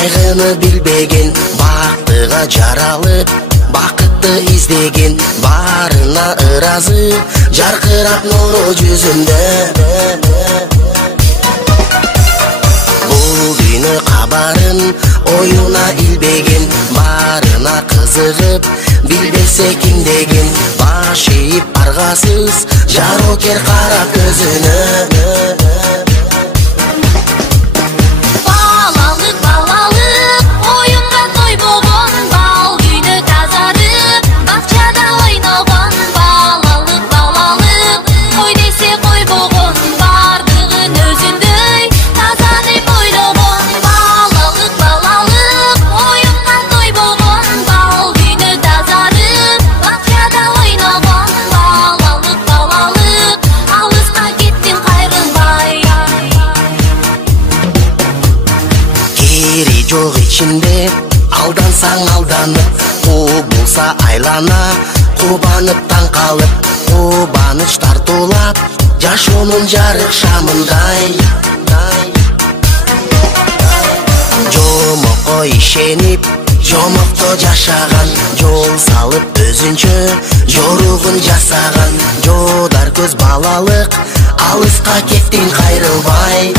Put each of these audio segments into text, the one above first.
кайгыны билбеген, бактыга жаралып бакытты издеген, барына ыразы жаркырап нуру жүзүндө. Бул күнү кабарын оюна илбеген, барына кызыгып билбесе ким деген, баш ийип аргасыз жарокер кара көзүнө. Жок ичинде алдансаң алданып, кубулса айлана, кубанып таң калып, кубаныч тартуулап, жашоонун жарык шамындай. Жомокко ишенип, жомокто жашаган, жол салып өзүнчө жоругун жасаган, жодар көз балалык, алыска кеттиң кайрылбай.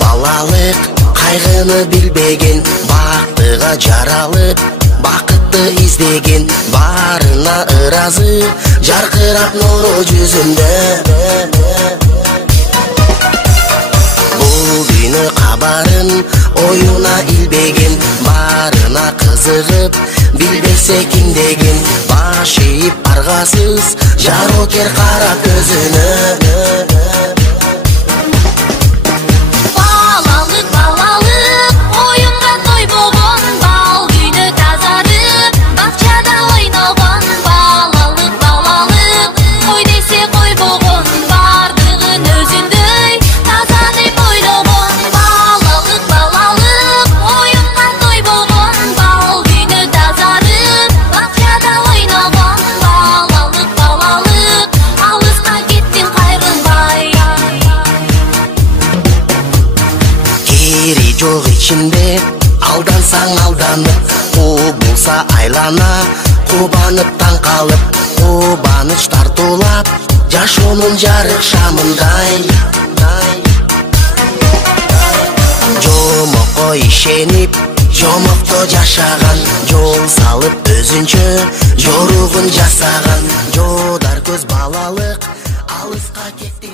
Балалык кайгыны билбеген, бактыга жаралып бакытты издеген, барына ыразы жаркырап нуру жүзүндө. Бул күнү кабарын оюна илбеген, барына кызыгып билбесе ким деген, баш ийип аргасыз жарокер кара көзүнө. Жок ичинде алдансаң алданып, кубулса айлана, кубанып таң калып, кубаныч тартуулап, жашоонун жарык шамындай. ишенип жомокто жашаган, жол салып өзүнчө жоругун жасаган. Жодар көз балалык алыска кеттиң.